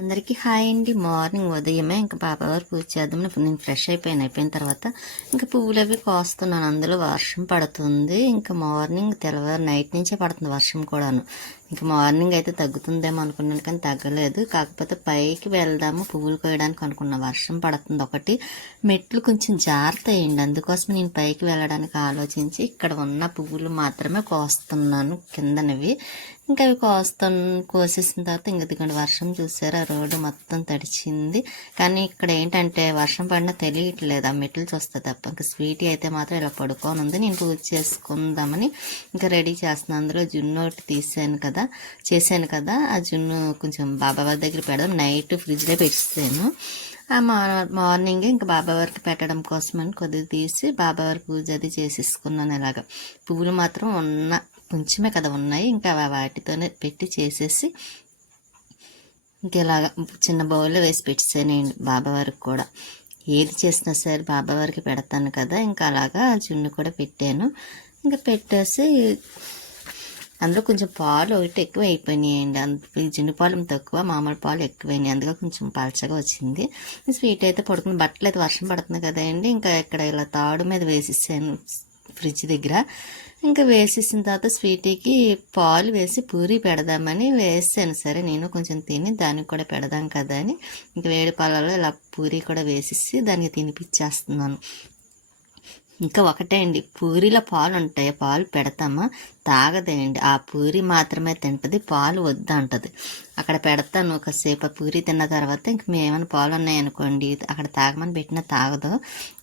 అందరికీ హాయ్ అండి. మార్నింగ్ ఉదయమే ఇంకా బాబావారు పూజ చేద్దామని నేను ఫ్రెష్ అయిపోయిన తర్వాత ఇంకా పువ్వులు అవి కోస్తున్నాను. అందులో వర్షం పడుతుంది. ఇంకా మార్నింగ్ తెల్లవారు నైట్ నుంచే పడుతుంది వర్షం కూడాను. ఇంకా మార్నింగ్ అయితే తగ్గుతుందేమో అనుకున్నాను కానీ తగ్గలేదు. కాకపోతే పైకి వెళ్దాము పువ్వులు కోయడానికి అనుకున్న వర్షం పడుతుంది. ఒకటి మెట్లు కొంచెం జాగ్రత్త అయ్యండి, అందుకోసం నేను పైకి వెళ్ళడానికి ఆలోచించి ఇక్కడ ఉన్న పువ్వులు మాత్రమే కోస్తున్నాను కిందనవి. ఇంకా అవి కోసేసిన తర్వాత ఇంక ఇదిగోండి వర్షం చూసారా, రోడ్డు మొత్తం తడిచింది. కానీ ఇక్కడ ఏంటంటే వర్షం పడినా తెలియట్లేదు, ఆ మెట్లు చూస్తే తప్ప. ఇంకా స్వీటీ అయితే మాత్రం ఇలా పడుకొని ఉంది. నేను పూజ చేసుకుందామని ఇంకా రెడీ చేస్తున్నాను. అందులో జున్ను ఒకటి చేశాను కదా, ఆ జున్ను కొంచెం బాబావారి దగ్గర పెడదాం, నైట్ ఫ్రిడ్జ్లో పెట్టేసాను. మార్నింగ్ ఇంకా బాబావారికి పెట్టడం కోసమని కొద్దిగా తీసి బాబావారి పూజ అది చేసేసుకున్నాను. ఇలాగా పువ్వులు మాత్రం కొంచెమే కదా ఉన్నాయి, ఇంకా వాటితోనే పెట్టి చేసేసి ఇంకెలాగా చిన్న బౌల్లో వేసి పెట్టేసానండి. బాబావారికి కూడా ఏది చేసినా సరే బాబావారికి పెడతాను కదా, ఇంకా అలాగా జున్ను కూడా పెట్టాను. ఇంకా పెట్టేసి అందులో కొంచెం పాలు ఒకటి ఎక్కువ అయిపోయినాయండి. జున్ను పాలు తక్కువ, మామూలు పాలు ఎక్కువైనాయి, అందులో కొంచెం పలచగా వచ్చింది. స్వీట్ అయితే పడుకుని బట్టలు అయితే వర్షం పడుతుంది కదండి, ఇంకా ఇక్కడ ఇలా తాడు మీద వేసేసాను ఫ్రిడ్జ్ దగ్గర. ఇంకా వేసేసిన తర్వాత స్వీటీకి పాలు వేసి పూరి పెడదామని వేసాను. సరే నేను కొంచెం తిని దానికి కూడా పెడదాం కదా అని ఇంకా వేడి పాలలో ఇలా పూరి కూడా వేసేసి దానికి తినిపించేస్తున్నాను. ఇంకా ఒకటే అండి, పూరీలో పాలు ఉంటాయి, పాలు పెడతామా తాగదేయండి, ఆ పూరి మాత్రమే తింటుంది, పాలు వద్దంటది. అక్కడ పెడతాను ఒకసేపు, పూరి తిన్న తర్వాత ఇంక మేమైనా పాలు ఉన్నాయనుకోండి అక్కడ తాగమని పెట్టినా తాగదు.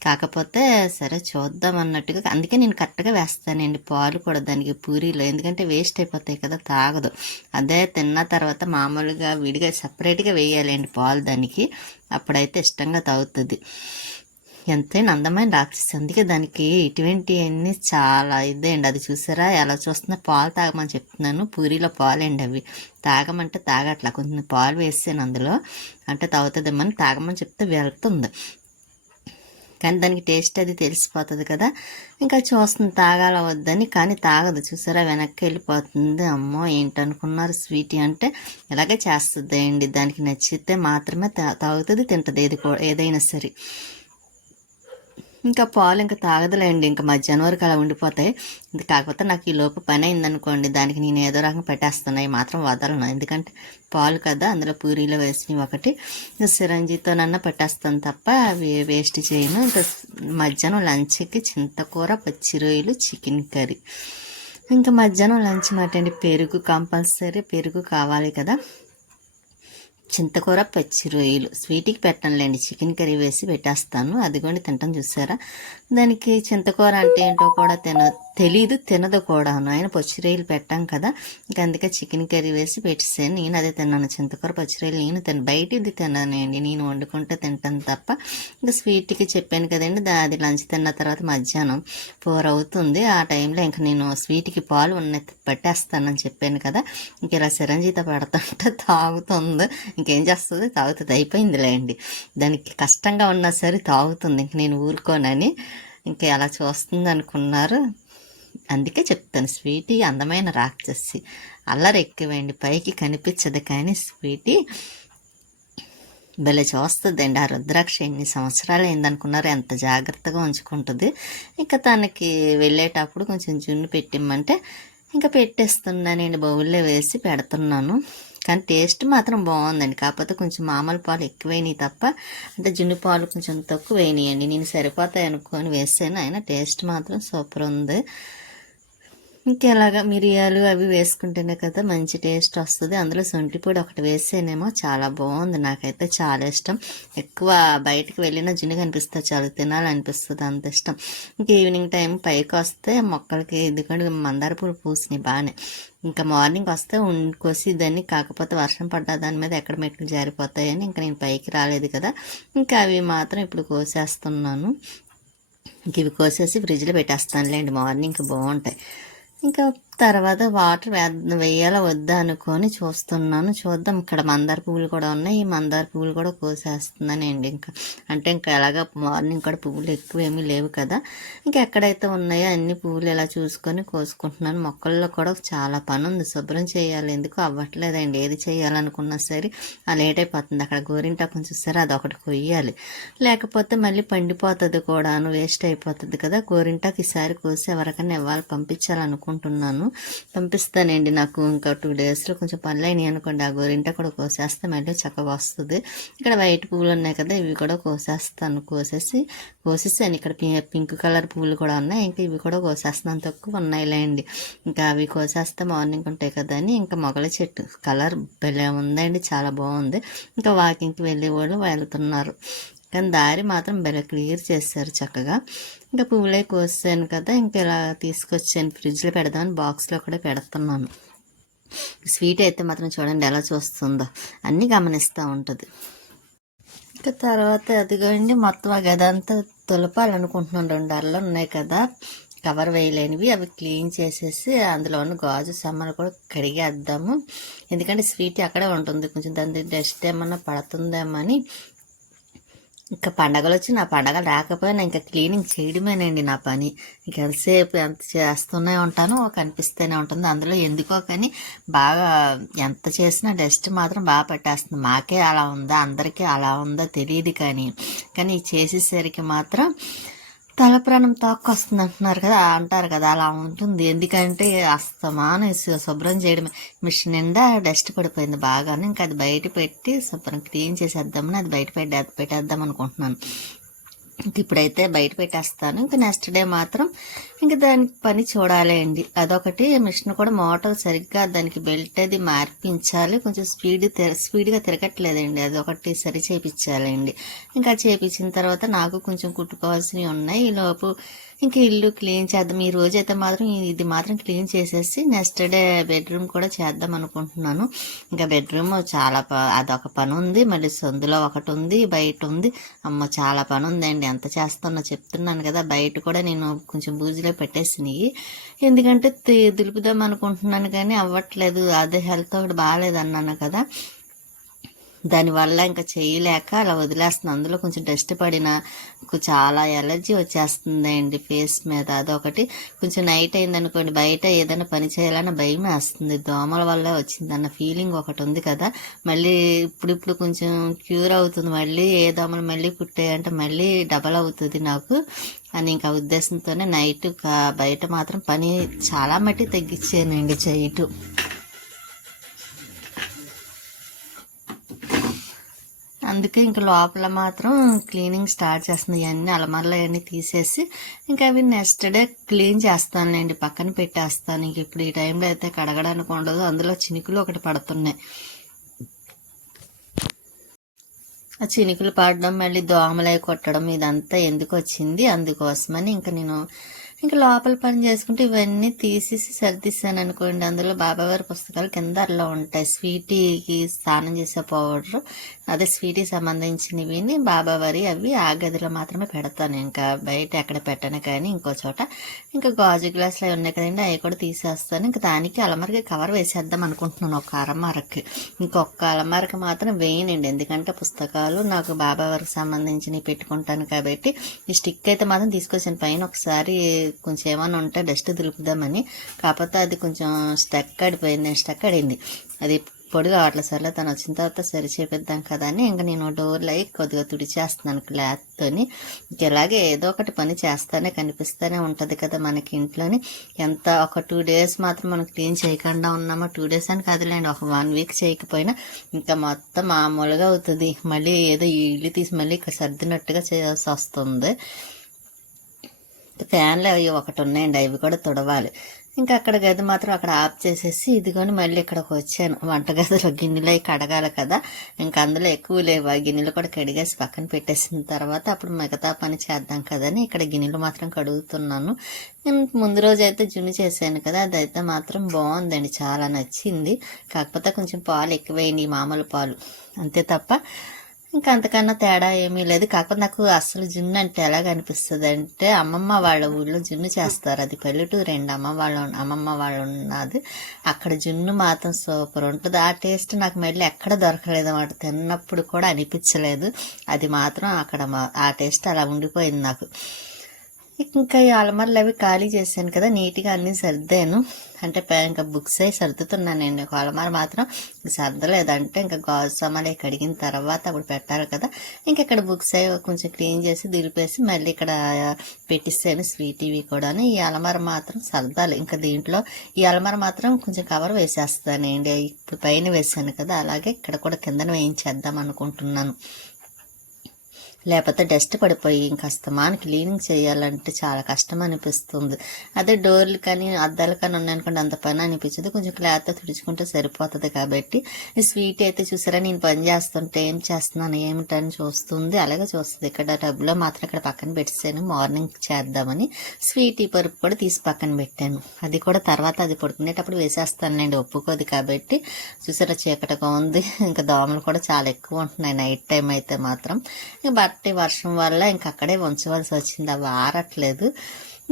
కాకపోతే సరే చూద్దాం అన్నట్టుగా అందుకే నేను కరెక్ట్గా వేస్తానండి పాలు కూడా దానికి పూరీలో, ఎందుకంటే వేస్ట్ అయిపోతాయి కదా, తాగదు. అదే తిన్న తర్వాత మామూలుగా విడిగా సపరేట్గా వేయాలండి పాలు దానికి, అప్పుడైతే ఇష్టంగా తాగుతుంది. ఎంతైనా అందమైన రాక్షసి, అందుకే దానికి ఇటువంటి అన్నీ చాలా ఇదేండి. అది చూసారా ఎలా చూస్తున్నా, పాలు తాగమని చెప్తున్నాను, పూరీలో పాలండి అవి, తాగమంటే తాగట్లా. కొంచెం పాలు వేసాను అందులో, అంటే తాగుతుందేమని తాగమని చెప్తే వెళ్తుంది, కానీ దానికి టేస్ట్ అది తెలిసిపోతుంది కదా, ఇంకా చూస్తుంది తాగాల వద్దని, కానీ తాగదు. చూసారా వెనక్కి వెళ్ళిపోతుంది. అమ్మో ఏంటనుకున్నారు స్వీటీ అంటే ఇలాగే చేస్తుంది అండి, దానికి నచ్చితే మాత్రమే తాగుతుంది, తింటుంది ఏదైనా సరే. ఇంకా పాలు ఇంకా తాగదులేండి, ఇంకా మధ్యాహ్నం వరకు అలా ఉండిపోతాయి. కాకపోతే నాకు ఈ లోపు పని అయిందనుకోండి దానికి నేను ఏదో రకంగా పెట్టేస్తున్నాయి మాత్రం వదలను, ఎందుకంటే పాలు కదా, అందులో పూరీలో వేసినవి ఒకటి సిరంజితోనన్నా పెట్టేస్తాను తప్ప అవి వేస్ట్ చేయను. ఇంకా మధ్యాహ్నం లంచ్కి చింతకూర, పచ్చి రొయ్యలు, చికెన్ కర్రీ. ఇంకా మధ్యాహ్నం లంచ్ మాట అండి, పెరుగు కంపల్సరీ, పెరుగు కావాలి కదా, చింతకూర, పచ్చి రొయ్యలు. స్వీట్కి పెట్టనులేండి, చికెన్ కర్రీ వేసి పెట్టేస్తాను, అది కూడా తింటాను. చూసారా దానికి చింతకూర అంటే ఏంటో కూడా తెలీదు, తినదు కూడాను. ఆయన పచ్చి రొయ్యలు పెట్టాం కదా, ఇంకా అందుకే చికెన్ కర్రీ వేసి పెట్టేసాను. నేను అదే తిన్నాను, చింతకూర పచ్చి రొయ్యలు నేను బయటది తిన్నానండి, నేను వండుకుంటే తింటాను తప్ప. ఇంకా స్వీట్కి చెప్పాను కదండి, అది లంచ్ తిన్న తర్వాత మధ్యాహ్నం 4 అవుతుంది. ఆ టైంలో ఇంకా నేను స్వీట్కి పాలు పెట్టేస్తానని చెప్పాను కదా, ఇంక ఇలా సిరంజీతో పెడతాంటే తాగుతుంది. ఇంకేం చేస్తుంది, తాగుతుంది, అయిపోయిందిలే అండి. దానికి కష్టంగా ఉన్నా సరే తాగుతుంది, ఇంక నేను ఊరుకోనని. ఇంకా అలా చూస్తుంది అనుకున్నారు, అందుకే చెప్తాను స్వీటీ అందమైన రాక్షసి, అల్లరి ఎక్కువండి, పైకి కనిపించదు కానీ స్వీటీ భలే చూస్తుందండి. ఆ రుద్రాక్ష ఎన్ని సంవత్సరాలు అయిందనుకున్నారు, ఎంత జాగ్రత్తగా ఉంచుకుంటుంది. ఇంకా తనకి వెళ్ళేటప్పుడు కొంచెం జున్ను పెట్టిమ్మంటే ఇంకా పెట్టేస్తున్నానండి, బౌల్లో వేసి పెడుతున్నాను. కానీ టేస్ట్ మాత్రం బాగుందండి, కాకపోతే కొంచెం మామూలు పాలు ఎక్కువైనాయి తప్ప, అంటే జున్ను పాలు కొంచెం తక్కువ వేయనియండి, నేను సరిపోతాయి అనుకొని వేసాను, అయినా టేస్ట్ మాత్రం సూపర్ ఉంది. ఇంకెలాగా మిరియాలు అవి వేసుకుంటేనే కదా మంచి టేస్ట్ వస్తుంది. అందులో శొంఠి పొడి ఒకటి వేసేనేమో చాలా బాగుంది, నాకైతే చాలా ఇష్టం. ఎక్కువ బయటకు వెళ్ళినా జున్ను కనిపిస్తే చాలా తినాలనిపిస్తుంది, అంత ఇష్టం. ఇంక ఈవినింగ్ టైం పైకి వస్తే మొక్కలకి ఎందుకంటే మందార పూలు పూసినాయి బాగానే. ఇంకా మార్నింగ్ వస్తే కోసిద్దాన్ని, కాకపోతే వర్షం పడ్డా దాని మీద ఎక్కడ మెట్లు జారిపోతాయని ఇంకా నేను పైకి రాలేదు కదా, ఇంకా అవి మాత్రం ఇప్పుడు కోసేస్తున్నాను. ఇంక ఇవి కోసేసి ఫ్రిడ్జ్లో పెట్టేస్తానులేండి, మార్నింగ్ బాగుంటాయి. ఇంకా తర్వాత వాటర్ వేయాలా వద్దా అనుకొని చూస్తున్నాను. చూద్దాం. ఇక్కడ మందార పువ్వులు కూడా ఉన్నాయి. ఈ మందార పువ్వులు కూడా కోసేస్తున్నానండి. ఇంకా ఎలాగా మార్నింగ్ కూడా పువ్వులు ఎక్కువ ఏమీ లేవు కదా, ఇంకా ఎక్కడైతే ఉన్నాయో అన్ని పువ్వులు ఇలా చూసుకొని కోసుకుంటున్నాను. మొక్కల్లో కూడా చాలా పని ఉంది, శుభ్రం చేయాలి. ఎందుకు అవ్వట్లేదండి. ఏది చేయాలనుకున్నా సరే లేట్ అయిపోతుంది. అక్కడ గోరింటాకు చూస్తారా, అదొకటి కొయ్యాలి, లేకపోతే మళ్ళీ పండిపోతుంది కూడాను, వేస్ట్ అయిపోతుంది కదా. గోరింటాకు ఈసారి కోసి ఎవరికైనా ఇవ్వాలి, పంపించాలనుకుంటున్నాను. పంపిస్తానండి. నాకు ఇంకా 2 డేస్లో కొంచెం పనులు అయినాయి అనుకోండి, ఆ గోరింట కూడా కోసేస్తే మళ్ళీ చక్కగా వస్తుంది. ఇక్కడ వైట్ పువ్వులు ఉన్నాయి కదా, ఇవి కూడా కోసేస్తాను. కోసేసాను. ఇక్కడ పింక్ కలర్ పువ్వులు కూడా ఉన్నాయి, ఇంకా ఇవి కూడా కోసేస్తాను. తక్కువ ఉన్నాయిలేండి. ఇంకా అవి కోసేస్తే మార్నింగ్ ఉంటాయి కదా అని ఇంకా మొగల చెట్టు కలర్ భలే ఉందండి, చాలా బాగుంది. ఇంకా వాకింగ్కి వెళ్ళే వాళ్ళు వెళ్తున్నారు, కానీ దారి మాత్రం భలే క్లియర్ చేశారు చక్కగా. ఇంకా పువ్వులే కోసాను కదా, ఇంకా ఇలా తీసుకొచ్చాను. ఫ్రిడ్జ్లో పెడదామని బాక్స్లో కూడా పెడుతున్నాను. స్వీట్ అయితే మాత్రం చూడండి ఎలా చూస్తుందో, అన్నీ గమనిస్తూ ఉంటుంది. ఇంకా తర్వాత అదిగోండి మొత్తం ఆ గదంతా తులపాలనుకుంటున్నాను. 2 అరలు ఉన్నాయి కదా కవర్ వేయలేనివి, అవి క్లీన్ చేసేసి అందులో ఉన్న గాజు సామాన్లు కూడా కడిగేద్దాము. ఎందుకంటే స్వీట్ అక్కడే ఉంటుంది, కొంచెం దాని డస్ట్ ఏమన్నా పడుతుందేమో అని. ఇంకా పండగలు వచ్చి నా పండగలు రాకపోయినా ఇంకా క్లీనింగ్ చేయడమేనండి నా పని. ఎంతసేపు ఎంత చేస్తూనే ఉంటానో కనిపిస్తూనే ఉంటుంది. అందులో ఎందుకో కానీ బాగా ఎంత చేసినా డస్ట్ మాత్రం బాగా పట్టేస్తుంది. మాకే అలా ఉందా, అందరికీ అలా ఉందా తెలియదు, కానీ చేసేసరికి మాత్రం తలప్రాణం తాక్కొస్తుంది అంటారు కదా, అలా ఉంటుంది. ఎందుకంటే అస్తమానం శుభ్రం చేయడం, మిషన్ నిండా డస్ట్ పడిపోయింది బాగానే. ఇంకా అది బయట పెట్టి శుభ్రం క్లీన్ చేసేద్దామని అది బయట పెట్టేద్దాం అనుకుంటున్నాను. ఇంక ఇప్పుడైతే బయట పెట్టేస్తాను. ఇంకా నెక్స్ట్ డే మాత్రం ఇంకా దానికి పని చూడాలి అండి. అదొకటి, మిషన్ కూడా మోటార్ సరిగ్గా దానికి బెల్ట్ అది మార్పించాలి, కొంచెం స్పీడ్గా తిరగట్లేదండి, అదొకటి సరి చేయించాలండి. ఇంకా చేయించిన తర్వాత నాకు కొంచెం కుట్టుకోవాల్సినవి ఉన్నాయి. ఈ లోపు ఇంకా ఇల్లు క్లీన్ చేద్దాం. ఈ రోజు అయితే మాత్రం ఇది మాత్రం క్లీన్ చేసేసి నెక్స్ట్ డే బెడ్రూమ్ కూడా చేద్దాం అనుకుంటున్నాను. ఇంకా బెడ్రూమ్ చాలా అదొక పని ఉంది, మళ్ళీ సందులో ఒకటి ఉంది, బయట ఉంది. అమ్మ చాలా పని ఉందండి. ఎంత చేస్తున్నా చెప్తున్నాను కదా. బయట కూడా నేను కొంచెం బూజులో పెట్టేసినాయి, ఎందుకంటే దులుపుదాం అనుకుంటున్నాను కానీ అవ్వట్లేదు. అదే హెల్త్ ఒకటి బాగాలేదు అన్నాను కదా, దానివల్ల ఇంకా చేయలేక అలా వదిలేస్తుంది. అందులో కొంచెం డస్ట్ పడిన చాలా ఎలర్జీ వచ్చేస్తుందండి ఫేస్ మీద. అదొకటి. కొంచెం నైట్ అయిందనుకోండి, బయట ఏదైనా పని చేయాలన్న భయం వేస్తుంది, దోమల వల్ల వచ్చిందన్న ఫీలింగ్ ఒకటి ఉంది కదా. మళ్ళీ ఇప్పుడు కొంచెం క్యూర్ అవుతుంది, మళ్ళీ ఏ దోమలు మళ్ళీ పుట్టాయంటే మళ్ళీ డబల్ అవుతుంది నాకు అని ఇంకా ఉద్దేశంతోనే నైట్ బయట మాత్రం పని చాలా మట్టి తగ్గించానండి చేయటం. అందుకే ఇంకా లోపల మాత్రం క్లీనింగ్ స్టార్ట్ చేస్తుంది. ఇవన్నీ అలమార్లు అవన్నీ తీసేసి ఇంకా అవి నెక్స్ట్ డే క్లీన్ చేస్తానులేండి, పక్కన పెట్టేస్తాను. ఇంక ఇప్పుడు ఈ టైంలో అయితే కడగడానికి ఉండదు. అందులో చినుకులు ఒకటి పడుతున్నాయి, ఆ చినుకులు పడడం మళ్ళీ దోమలై కొట్టడం ఇదంతా ఎందుకు వచ్చింది, అందుకోసమని ఇంకా లోపల పని చేసుకుంటే ఇవన్నీ తీసేసి సర్దిస్తాను అనుకోండి. అందులో బాబావారి పుస్తకాలు కింద అలా ఉంటాయి. స్వీటీకి స్నానం చేసే పౌడర్, అదే స్వీటీకి సంబంధించినవి బాబావారి, అవి ఆ గదిలో మాత్రమే పెడతాను. ఇంకా బయట ఎక్కడ పెట్టను కానీ ఇంకో చోట. ఇంకా గాజు గ్లాసులు అవి ఉన్నాయి కదండి, అవి కూడా తీసేస్తాను. ఇంకా దానికి అలమారకి కవర్ వేసేద్దాం అనుకుంటున్నాను, ఒక అలమారకి. ఇంకొక అలమారకి మాత్రం వేయనండి, ఎందుకంటే పుస్తకాలు నాకు బాబావారికి సంబంధించినవి పెట్టుకుంటాను కాబట్టి. ఈ స్టిక్ అయితే మాత్రం తీసుకొచ్చాను పైన, ఒకసారి కొంచెం ఏమైనా ఉంటే డస్ట్ దులుపుదామని. కాకపోతే అది కొంచెం స్టక్ అడింది, అది పొడి కావట్లేదు. సర్లే తను వచ్చిన తర్వాత సరి చేపిద్దాం కదా అని ఇంకా నేను డోర్లు అవి కొద్దిగా తుడిచేస్తున్నాను క్లాత్తోని. ఇలాగే ఏదో ఒకటి పని చేస్తానే కనిపిస్తూనే ఉంటుంది కదా మనకి ఇంట్లోని. ఒక 2 డేస్ మాత్రం మనం క్లీన్ చేయకుండా ఉన్నామో, 2 డేస్ అని కాదులేండి, ఒక 1 వీక్ చేయకపోయినా ఇంకా మొత్తం మామూలుగా అవుతుంది. మళ్ళీ ఏదో ఇల్లు తీసి మళ్ళీ సర్దినట్టుగా చేయాల్సి వస్తుంది. ఫ్యాన్లు అవి ఒకటి ఉన్నాయండి, అవి కూడా తుడవాలి. ఇంకా అక్కడ గది మాత్రం అక్కడ ఆఫ్ చేసేసి ఇదిగోని మళ్ళీ ఇక్కడికి వచ్చాను. వంటగదిలో గిన్నెలు అవి కడగాలి కదా, ఇంకా అందులో ఎక్కువ లేవు. ఆ గిన్నెలు కూడా కడిగేసి పక్కన పెట్టేసిన తర్వాత అప్పుడు మిగతా పని చేద్దాం కదని ఇక్కడ గిన్నెలు మాత్రం కడుగుతున్నాను. నేను ముందు రోజు అయితే జున్ను చేశాను కదా, అదైతే మాత్రం బాగుందండి, చాలా నచ్చింది. కాకపోతే కొంచెం పాలు ఎక్కువైంది, మామూలు పాలు అంతే తప్ప ఇంకా అంతకన్నా తేడా ఏమీ లేదు. కాకపోతే నాకు అసలు జున్ను అంటే ఎలాగ అనిపిస్తుంది అంటే, అమ్మమ్మ వాళ్ళ ఊళ్ళో జున్ను చేస్తారు. అది పల్లెటూరండి, అమ్మమ్మ వాళ్ళు ఉన్నది. అక్కడ జున్ను మాత్రం సూపర్ ఉంటుంది. ఆ టేస్ట్ నాకు మళ్ళీ ఎక్కడ దొరకలేదు అన్నమాట. తిన్నప్పుడు కూడా అనిపించలేదు. అది మాత్రం అక్కడ ఆ టేస్ట్ అలా ఉండిపోయింది నాకు. ఇంకా ఈ అలమార్లు అవి ఖాళీ చేశాను కదా, నీట్గా అన్నీ సర్దాను. అంటే ఇంకా బుక్స్ అవి సర్దుతున్నానండి. ఒక అలమార మాత్రం సర్దలేదంటే ఇంకా గాజు సామాన్లు కడిగిన తర్వాత అప్పుడు పెట్టాలి కదా. ఇంక ఇక్కడ బుక్స్ అవి కొంచెం క్లీన్ చేసి దులిపేసి మళ్ళీ ఇక్కడ పెట్టిస్తాను స్వీట్ ఇవి కూడాను. ఈ అలమార మాత్రం సర్దాలి. ఇంకా దీంట్లో ఈ అలమార మాత్రం కొంచెం కవర్ వేసేస్తానండి. ఇప్పుడు పైన వేసాను కదా, అలాగే ఇక్కడ కూడా కిందన వేయించేద్దాం అనుకుంటున్నాను. లేకపోతే డస్ట్ పడిపోయి ఇంకస్తమాన క్లీనింగ్ చేయాలంటే చాలా కష్టం అనిపిస్తుంది. అదే డోర్లు కానీ అద్దాలు కానీ ఉన్నాయనుకోండి, అంత పని అనిపించదు. కొంచెం క్లాత్తో తుడుచుకుంటే సరిపోతుంది. కాబట్టి ఈ స్వీట్ అయితే చూసారా, నేను పని చేస్తుంటే ఏం చేస్తున్నాను ఏమిటని చూస్తుంది, అలాగే చూస్తుంది. ఇక్కడ టబ్లో మాత్రం ఇక్కడ పక్కన పెట్టాను మార్నింగ్ చేద్దామని. స్వీట్ ఈ పరుపు కూడా తీసి పక్కన పెట్టాను. అది కూడా తర్వాత అది పడుకునేటప్పుడు వేసేస్తానండి, ఒప్పుకోదు కాబట్టి. చూసారా చీకటిగా ఉంది. ఇంకా దోమలు కూడా చాలా ఎక్కువ ఉంటున్నాయి నైట్ టైం అయితే మాత్రం. ఇంకా వర్షం వల్ల ఇంకా అక్కడే ఉంచవలసి వచ్చింది, అవి ఆరట్లేదు.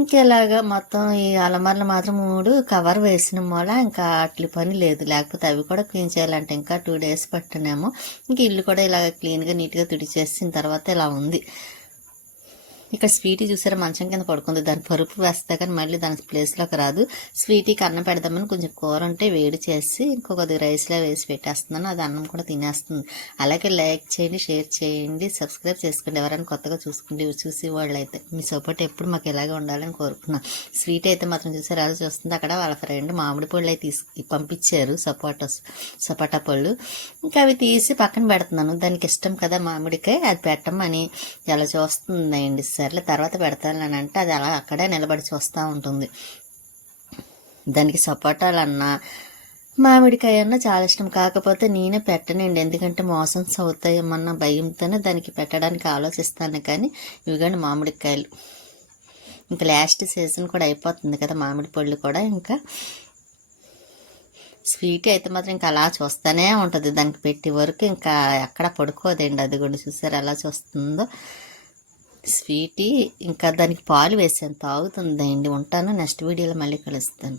ఇంకేలాగా మొత్తం ఈ అలమార్లు మాత్రం 3 కవర్ వేసిన మూల ఇంకా అట్ల పని లేదు. లేకపోతే అవి కూడా క్లీన్ చేయాలంటే ఇంకా 2 days పట్టనేమో. ఇంక ఇల్లు కూడా ఇలాగ క్లీన్గా నీట్గా తుడిచేసిన తర్వాత ఇలా ఉంది. ఇక్కడ స్వీటీ చూసారా మంచం కింద పడుకుంది. దాని పరుపు వేస్తే కానీ మళ్ళీ దాని ప్లేస్లోకి రాదు. స్వీటీకి అన్నం పెడదామని కొంచెం కూర ఉంటే వేడి చేసి ఇంకొకది రైస్లో వేసి పెట్టేస్తున్నాను. అది అన్నం కూడా తినేస్తుంది. అలాగే లైక్ చేయండి, షేర్ చేయండి, సబ్స్క్రైబ్ చేసుకోండి. ఎవరైనా కొత్తగా చూసి వాళ్ళు అయితే మీ సపోర్ట్ ఎప్పుడు మాకు ఇలాగే ఉండాలని కోరుకున్నాం. స్వీట్ అయితే మాత్రం చూసారు అలా చూస్తుంది. అక్కడ వాళ్ళ ఫ్రెండ్ మామిడి పళ్ళు అయితే పంపించారు, సపోటా పళ్ళు. ఇంకా అవి తీసి పక్కన పెడుతున్నాను. దానికి ఇష్టం కదా మామిడికాయ, అది పెట్టమని ఎలా చూస్తుందండి. సర్లే తర్వాత పెడతానని అంటే అది అలా అక్కడే నిలబడి చూస్తూ ఉంటుంది. దానికి సపోటాలన్నా మామిడికాయ అన్నా చాలా ఇష్టం. కాకపోతే నేనే పెట్టనండి, ఎందుకంటే మోసం అవుతాయేమన్న భయంతోనే దానికి పెట్టడానికి ఆలోచిస్తాను. కానీ ఇవి కానీ మామిడికాయలు ఇంకా లాస్ట్ సీజన్ కూడా అయిపోతుంది కదా, మామిడి పళ్ళు కూడా. ఇంకా స్వీట్ అయితే మాత్రం ఇంకా అలా చూస్తూనే ఉంటుంది. దానికి పెట్టి వరకు ఇంకా ఎక్కడ పడుకోదండి. అది కూడా చూసారు ఎలా చూస్తుందో స్వీటీ. ఇంకా దానికి పాలు వేసాను, తాగుతుందండి. ఉంటాను, నెక్స్ట్ వీడియోలో మళ్ళీ కలుస్తాను.